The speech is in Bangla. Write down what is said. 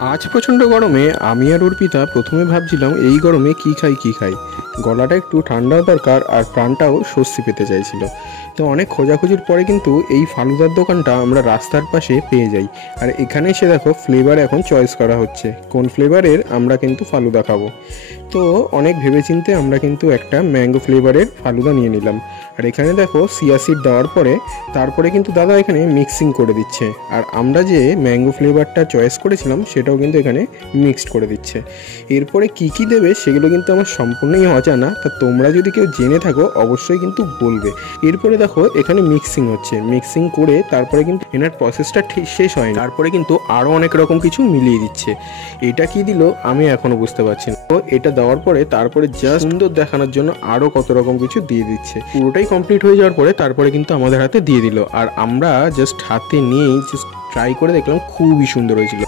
আজ প্রচণ্ড গরমে আমি আর অর্পিতা প্রথমে ভাবছিলাম এই গরমে কি খাই। গলাটা একটু ঠান্ডা দরকার আর প্রাণটাও স্বস্তি পেতে চাইছিল। তো অনেক খোঁজাখুঁজির পরে কিন্তু এই ফালুদার দোকানটা আমরা রাস্তার পাশে পেয়ে যাই। আর এখানে এসে দেখো ফ্লেভার এখন চয়েস করা হচ্ছে কোন ফ্লেভারের আমরা কিন্তু ফালুদা খাবো। তো অনেক ভেবেচিন্তে আমরা কিন্তু একটা ম্যাঙ্গো ফ্লেভারের ফালুদা নিয়ে নিলাম। আর এখানে দেখো চিয়া সিড দেওয়ার পরে তারপরে কিন্তু দাদা এখানে মিক্সিং করে দিচ্ছে। আর আমরা যে ম্যাঙ্গো ফ্লেভারটা চয়েস করেছিলাম সেটাও কিন্তু এখানে মিক্সড করে দিচ্ছে। এরপরে কি কি দেবে সেগুলো কিন্তু আমার সম্পূর্ণই অজানা, তা তোমরা যদি কেউ জেনে থাকো অবশ্যই কিন্তু বলবে। এরপরে দেখো এখানে মিক্সিং হচ্ছে, মিক্সিং করে তারপরে কিন্তু এনার প্রসেসটা ঠিক শেষ হয়নি, তারপরে কিন্তু আরও অনেক রকম কিছু মিলিয়ে দিচ্ছে। এটা কি দিল আমি এখনও বুঝতে পারছি না। তো এটা দেওয়ার পরে তারপরে জাস্ট সুন্দর দেখানোর জন্য আরও কত রকম কিছু দিয়ে দিচ্ছে। পুরোটাই কমপ্লিট হয়ে যাওয়ার পরে তারপরে কিন্তু আমাদের হাতে দিয়ে দিল। আর আমরা জাস্ট হাতে নিয়েই জাস্ট ট্রাই করে দেখলাম, খুবই সুন্দর হয়েছিল।